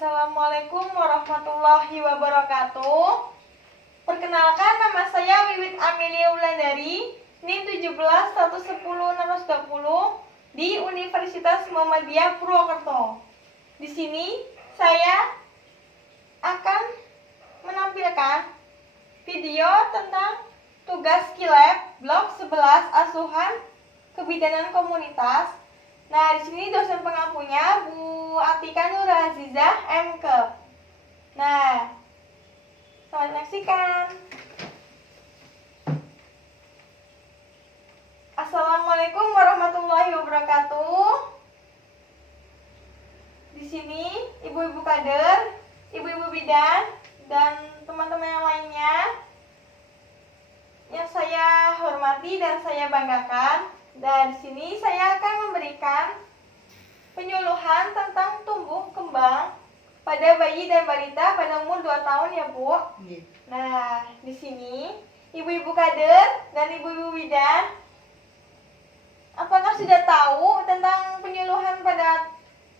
Assalamualaikum warahmatullahi wabarakatuh. Perkenalkan, nama saya Wiwit Amelia Wulandari, NIM 17110 di Universitas Muhammadiyah Purwokerto. Di sini saya akan menampilkan video tentang tugas Kilab Blok 11 Asuhan Kebidanan Komunitas. Nah, di sini dosen pengampunya Bu Atika Nur Azizah MK. Nah, selamat menyaksikan. Assalamualaikum warahmatullahi wabarakatuh. Di sini ibu-ibu kader, ibu-ibu bidan, dan teman-teman yang lainnya yang saya hormati dan saya banggakan. Dan di sini saya akan memberikan penyuluhan tentang tumbuh kembang pada bayi dan balita pada umur 2 tahun ya, Bu. Nah, di sini ibu-ibu kader dan ibu-ibu bidan, apakah sudah tahu tentang penyuluhan pada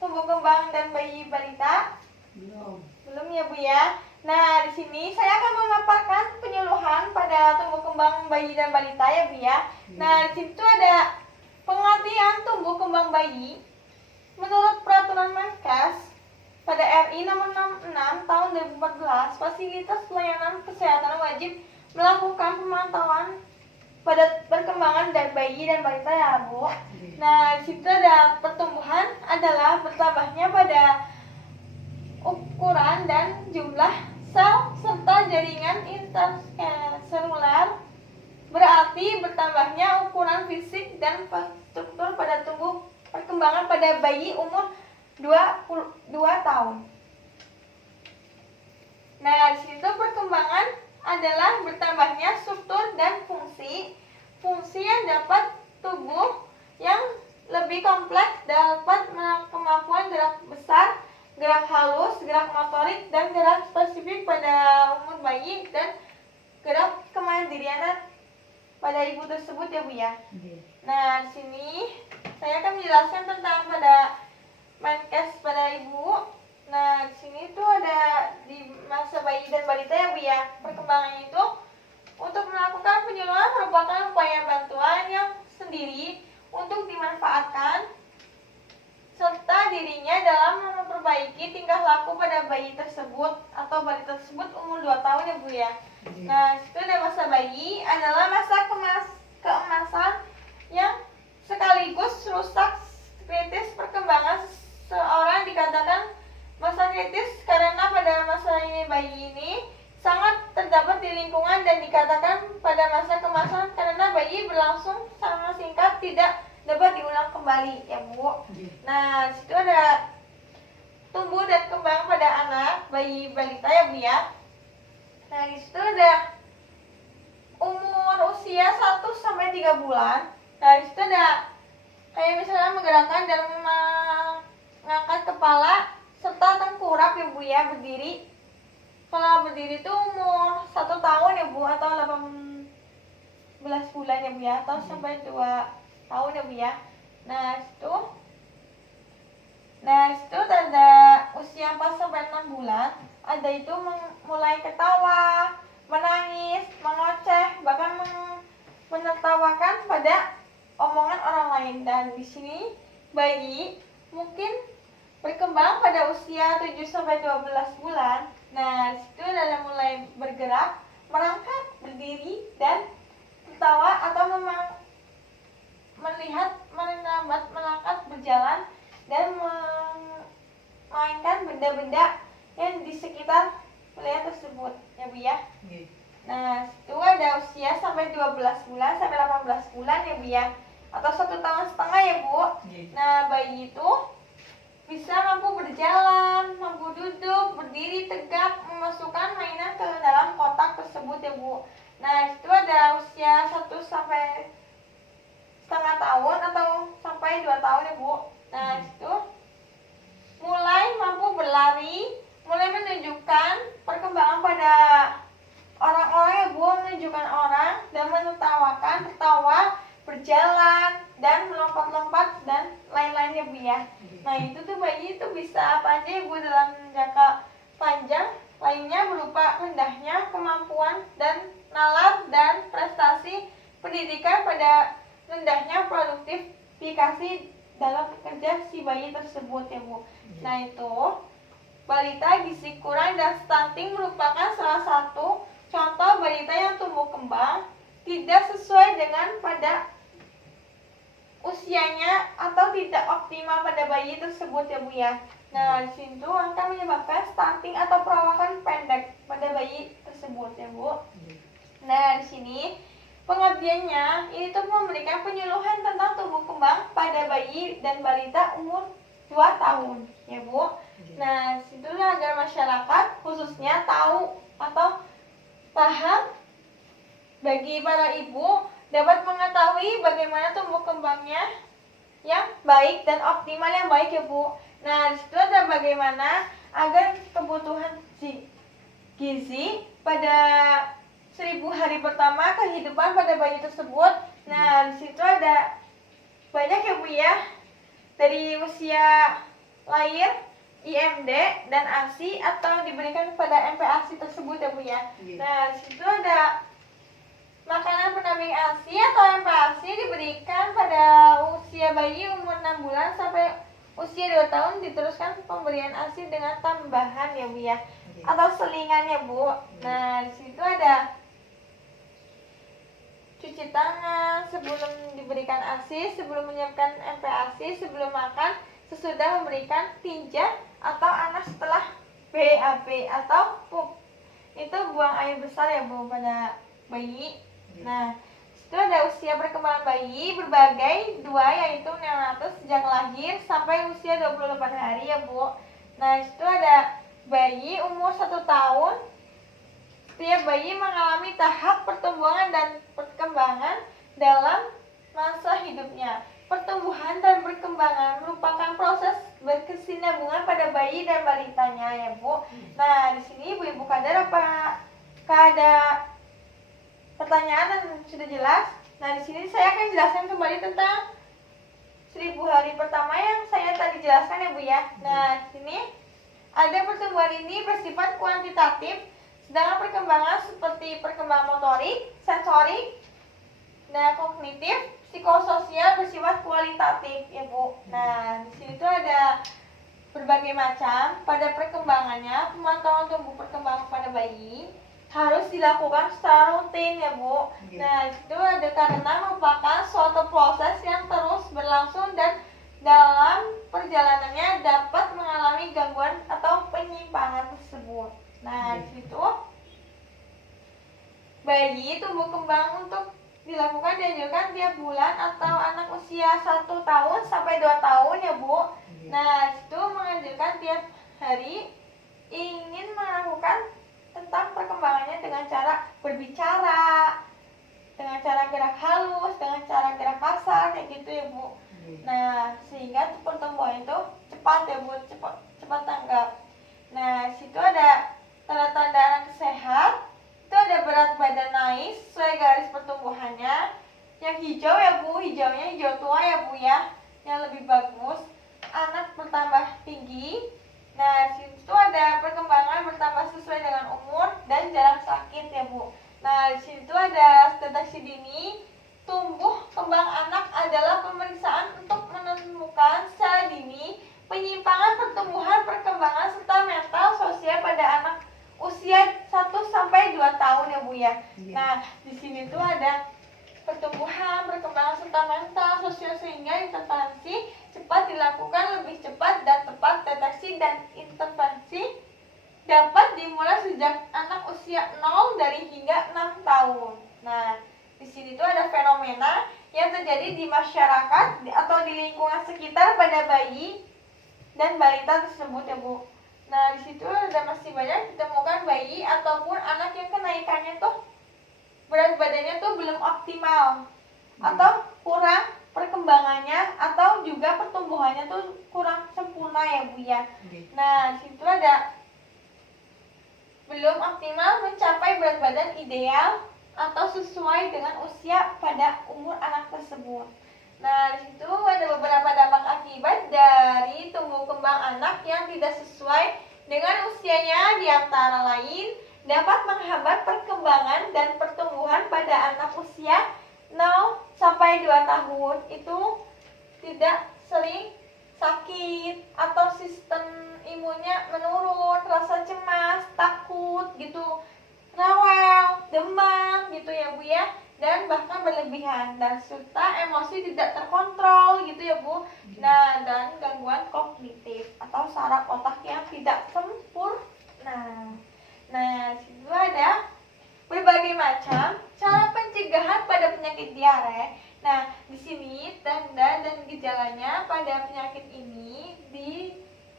tumbuh kembang dan bayi balita? Belum ya, Bu ya. Nah, di sini saya akan memaparkan penyuluhan pada tumbuh kembang bayi dan balita ya, Bu ya. Nah, di situ ada pengertian tumbuh kembang bayi. Menurut peraturan Menkes pada RI nomor 66 tahun 2014, fasilitas pelayanan kesehatan wajib melakukan pemantauan pada perkembangan dari bayi dan balita ya, Bu. Nah, di situ ada pertumbuhan adalah bertambahnya pada ukuran dan jumlah sel serta jaringan interseluler, berarti bertambahnya ukuran fisik dan struktur pada tubuh perkembangan pada bayi umur 2 tahun. Nah, di situ perkembangan adalah bertambahnya struktur dan fungsi yang dapat tubuh yang lebih kompleks, dapat kemampuan gerak besar, gerak halus, gerak motorik, dan gerak spesifik pada umur bayi, dan gerak kemandirian pada ibu tersebut ya, Bu ya. Nah, di sini saya akan menjelaskan tentang pada Menkes pada ibu. Nah, di sini tuh ada di masa bayi dan balita ya, Bu ya. Perkembangannya itu untuk melakukan penyuluhan merupakan upaya bantuan yang sendiri untuk dimanfaatkan serta dirinya dalam memperbaiki tingkah laku pada bayi tersebut atau balita tersebut umur 2 tahun ya, Bu ya. Nah, itu ada masa bayi adalah masa keemasan yang sekaligus rusak kritis perkembangan seorang, dikatakan masa kritis karena pada masa bayi ini sangat terdapat di lingkungan, dan dikatakan pada masa kemasan karena bayi berlangsung sangat singkat, tidak dapat diulang kembali ya, Bu. Nah, di situ ada tumbuh dan kembang pada anak bayi balita ya, Bu ya. Nah, di situ ada umur usia 1 sampai 3 bulan. Nah, di situ ada kayak misalnya menggerakkan dan mengangkat kepala serta tengkurap ya, Bu ya, berdiri. Kalau berdiri itu umur 1 tahun ya, Bu, atau 18 bulan ya, Bu ya, atau sampai 2 tahun ya, Bu ya. Nah, itu ada usia 4 sampai 6 bulan, ada itu mulai ketawa, menangis, mengoceh, bahkan menertawakan pada omongan orang lain. Dan di sini bayi mungkin berkembang pada usia 7 sampai 12 bulan. Nah, itu adalah mulai bergerak, merangkak, berdiri, dan tertawa atau melihat, merambat, melangkah, berjalan, dan memainkan benda-benda yang di sekitar wilayah tersebut ya, Bu ya. Nah, itu ada usia sampai 12 bulan sampai 18 bulan ya, Bu ya, atau 1,5 tahun ya, Bu. Nah, bayi itu bisa mampu berjalan, mampu duduk, berdiri tegak, memasukkan mainan ke dalam kotak tersebut ya, Bu. Nah, itu ada usia 1 sampai setengah tahun atau sampai 2 tahun ya, Bu. Nah, itu mulai mampu berlari, mulai menunjukkan perkembangan pada orang-orang ya, Bu, menunjukkan orang dan menertawakan, tertawa, berjalan, dan melompat-lompat dan lain-lainnya Bu ya. Nah itu tuh bayi itu bisa apa aja Bu dalam jangka panjang, lainnya berupa rendahnya kemampuan dan nalar dan prestasi pendidikan pada rendahnya produktivitas dalam kerja si bayi tersebut ya Bu. Nah itu balita gizi kurang dan stunting merupakan salah satu contoh balita yang tumbuh kembang tidak sesuai dengan pada usianya atau tidak optimal pada bayi tersebut ya Bu ya. Nah, di situ akan menyebabkan stunting atau perawakan pendek pada bayi tersebut ya Bu. Nah, di sini pengabdiannya ini tuh memberikan penyuluhan tentang tumbuh kembang pada bayi dan balita umur 2 tahun ya Bu. Nah, situlah agar masyarakat khususnya tahu atau paham bagi para ibu dapat mengetahui bagaimana tumbuh kembangnya yang baik dan optimal yang baik ya Bu. Nah, disitu ada bagaimana agar kebutuhan gizi pada 1000 hari pertama kehidupan pada bayi tersebut. Nah, disitu ada banyak ya Bu ya, dari usia lahir, IMD dan ASI atau diberikan pada MPASI tersebut ya Bu ya. Nah, disitu ada makanan pendamping ASI atau MPASI diberikan pada usia bayi umur 6 bulan sampai usia 2 tahun, diteruskan pemberian ASI dengan tambahan ya Bu ya, atau selingan ya Bu. Nah, di situ ada cuci tangan sebelum diberikan ASI, sebelum menyiapkan MPASI, sebelum makan, sesudah memberikan tinja atau anak setelah BAB atau pup. Itu buang air besar ya Bu pada bayi. Nah, itu ada usia perkembangan bayi berbagai dua, yaitu neonatus sejak lahir sampai usia 28 hari ya Bu. Nah, itu ada bayi umur 1 tahun. Setiap bayi mengalami tahap pertumbuhan dan perkembangan dalam masa hidupnya. Pertumbuhan dan perkembangan merupakan proses berkesinambungan pada bayi dan balitanya ya Bu. Nah, di sini ibu-ibu kadar apakah ada pertanyaan dan sudah jelas? Nah, di sini saya akan jelaskan kembali tentang 1000 hari pertama yang saya tadi jelaskan ya Bu ya. Nah, di sini ada pertumbuhan ini bersifat kuantitatif, sedangkan perkembangan seperti perkembangan motorik, sensorik, dan kognitif, psikososial bersifat kualitatif ya Bu. Nah, di sini tuh ada berbagai macam pada perkembangannya. Pemantauan tumbuh perkembangan pada bayi harus dilakukan secara rutin ya Bu. Nah, itu ada karena merupakan suatu proses yang terus berlangsung dan dalam perjalanannya dapat mengalami gangguan atau penyimpangan tersebut. Nah, di situ bayi tumbuh kembang untuk dilakukan dianjurkan tiap bulan atau anak usia 1 tahun sampai 2 tahun ya Bu. Nah, itu menganjurkan tiap hari ingin melakukan tentang perkembangannya dengan cara berbicara, dengan cara gerak halus, dengan cara gerak kasar kayak gitu ya Bu. Nah, sehingga pertumbuhan itu cepat ya Bu, cepat tanggap. Nah, situ ada tanda-tanda anak sehat. Itu ada berat badan naik sesuai garis pertumbuhannya. Yang hijau ya Bu, hijaunya hijau tua ya Bu ya, yang lebih bagus. Anak bertambah tinggi. Nah, situ ada perkembangan bertambah sesuai dengan umur dan jarang sakit ya Bu. Nah, di situ ada deteksi dini. Tumbuh kembang anak adalah pemeriksaan untuk menemukan secara dini penyimpangan pertumbuhan, perkembangan serta mental sosial pada anak usia 1 sampai 2 tahun ya Bu ya. Nah, di sini tuh ada pertumbuhan, perkembangan serta mental sosial sehingga intervensi cepat dilakukan lebih cepat dan tepat. Deteksi dan intervensi dapat dimulai sejak anak usia 0 dari hingga 6 tahun. Nah, di sini tuh ada fenomena yang terjadi di masyarakat atau di lingkungan sekitar pada bayi dan balita tersebut ya Bu. Nah, di situ ada masih banyak ditemukan bayi ataupun anak yang kenaikannya tuh berat badannya tuh belum optimal atau kurang perkembangannya atau juga pertumbuhannya tuh kurang sempurna ya Bu ya. Nah, di situ ada belum optimal mencapai berat badan ideal atau sesuai dengan usia pada umur anak tersebut. Nah, di situ ada beberapa dampak akibat dari tumbuh kembang anak yang tidak sesuai dengan usianya, di antara lain dapat menghambat perkembangan dan pertumbuhan pada anak usia 0 sampai 2 tahun. Itu tidak sering sakit atau sistem imunnya menurun, rasa cemas, takut gitu, rewel, demam gitu ya Bu ya, dan bahkan berlebihan, dan serta emosi tidak terkontrol gitu ya Bu. Nah, dan gangguan kognitif atau saraf otak yang tidak sempurna. Nah, situ ada berbagai macam cara pencegahan pada penyakit diare. Nah, di sini tanda dan gejalanya pada penyakit ini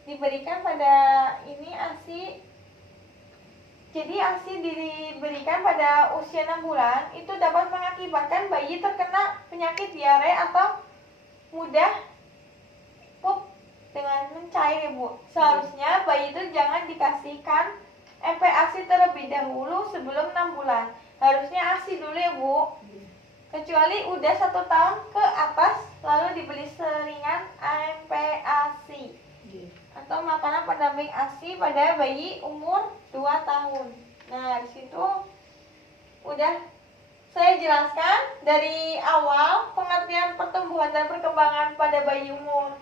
diberikan pada ini ASI. Jadi ASI diberikan pada usia 6 bulan itu dapat mengakibatkan bayi terkena penyakit diare atau mudah pup dengan mencair ya Bu. Seharusnya bayi itu jangan dikasihkan ASI terlebih dahulu sebelum 6 bulan. Harusnya ASI dulu ya Bu. Kecuali udah 1 tahun ke atas lalu dibeli seringan ASI atau makanan pendamping ASI pada bayi umur 2 tahun. Nah, di situ udah saya jelaskan dari awal pengertian pertumbuhan dan perkembangan pada bayi umur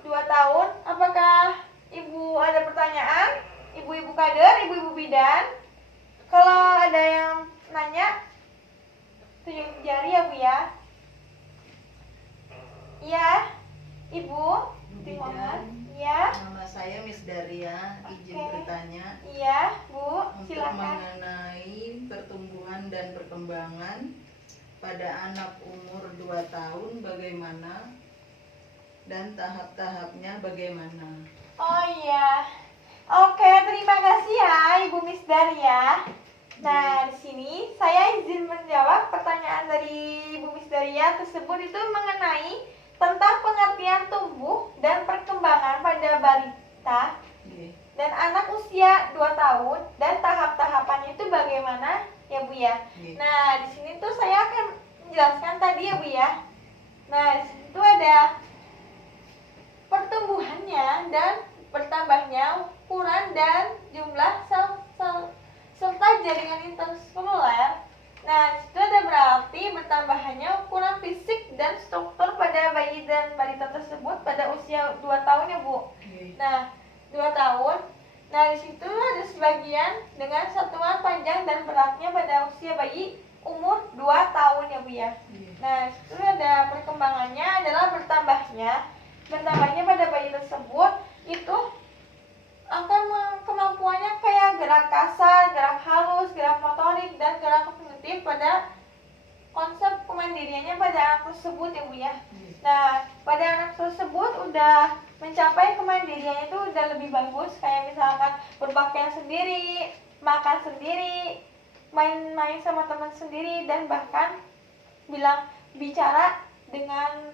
2 tahun. Apakah Ibu ada pertanyaan? Ibu-ibu kader, ibu-ibu bidan. Kalau ada yang nanya, tunjuk jari ya Bu ya. Iya, Ibu. Bidan. Iya. Nama saya Miss Daria, izin bertanya. Iya, Bu, Untuk silakan. mengenai pertumbuhan dan perkembangan pada anak umur 2 tahun bagaimana dan tahap-tahapnya bagaimana? Oh iya. Oke, terima kasih ya Ibu Miss Daria. Nah, di sini saya izin menjawab pertanyaan dari Ibu Miss Daria tersebut itu mengenai tentang pengertian tumbuh dan perkembangan pada balita dan anak usia 2 tahun dan tahap-tahapannya itu bagaimana ya Bu ya. Nah, di sini tuh saya akan menjelaskan tadi ya Bu ya. Nah, di sini tuh ada pertumbuhannya dan bertambahnya ukuran dan jumlah sel serta jaringan interseluler. Nah, itu ada berarti bertambahannya ukuran fisik dan struktur pada bayi dan balita tersebut pada usia 2 tahun ya Bu. Nah, 2 tahun. Nah, di situ ada sebagian dengan satuan panjang dan beratnya pada usia bayi umur 2 tahun ya Bu ya. Nah, itu ada perkembangannya adalah bertambahnya pada bayi tersebut itu akan kemampuannya kayak gerak kasar, gerak halus, gerak motorik, dan gerak kognitif pada konsep kemandiriannya pada anak tersebut ya Bu ya. Nah, pada anak tersebut udah mencapai kemandiriannya itu udah lebih bagus, kayak misalkan berpakaian sendiri, makan sendiri, main-main sama teman sendiri, dan bahkan bicara dengan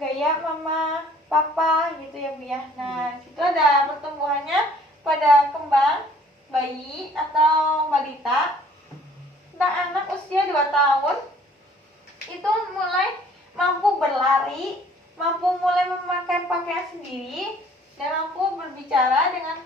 gaya mama, papa gitu ya Bu ya. Nah, situ ada pertumbuhannya pada kembang bayi atau balita. Tentang anak usia 2 tahun itu mulai mampu berlari, mampu mulai memakai pakaian sendiri, dan mampu berbicara dengan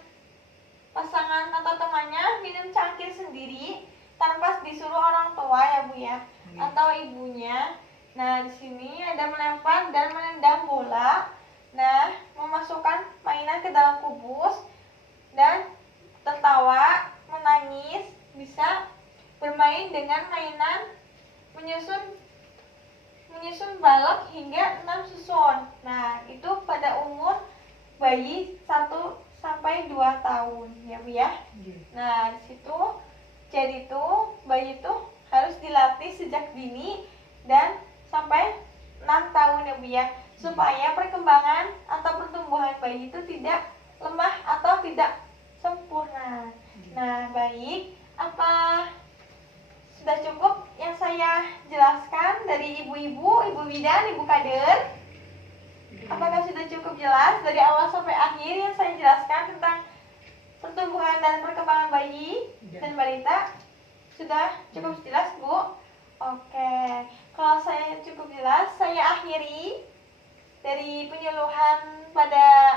pasangan atau temannya, minum cangkir sendiri tanpa disuruh orang tua ya Bu ya, atau ibunya. Nah, di sini ada melempar dan menendang bola. Nah, memasukkan mainan ke dalam kubus dan tertawa, menangis, bisa bermain dengan mainan, menyusun balok hingga 6 susun. Nah, itu pada umur bayi 1 sampai 2 tahun ya Bu ya. Nah, di situ jadi tuh bayi itu harus dilatih sejak dini dan sampai 6 tahun ya Bu ya, supaya perkembangan atau pertumbuhan bayi itu tidak lemah atau tidak sempurna. Nah, baik, apa sudah cukup yang saya jelaskan dari ibu-ibu, ibu bidan, ibu kader? Apakah sudah cukup jelas dari awal sampai akhir yang saya jelaskan tentang pertumbuhan dan perkembangan bayi dan balita? Sudah cukup jelas Bu? Oke. Kalau saya cukup jelas, saya akhiri dari penyuluhan pada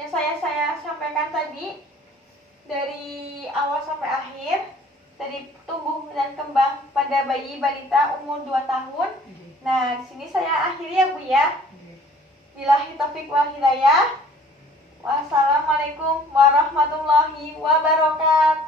yang saya sampaikan tadi dari awal sampai akhir, dari tumbuh dan kembang pada bayi balita umur 2 tahun. Nah, di sini saya akhiri ya Bu ya. Billahi taufik wal hidayah. Wassalamualaikum warahmatullahi wabarakatuh.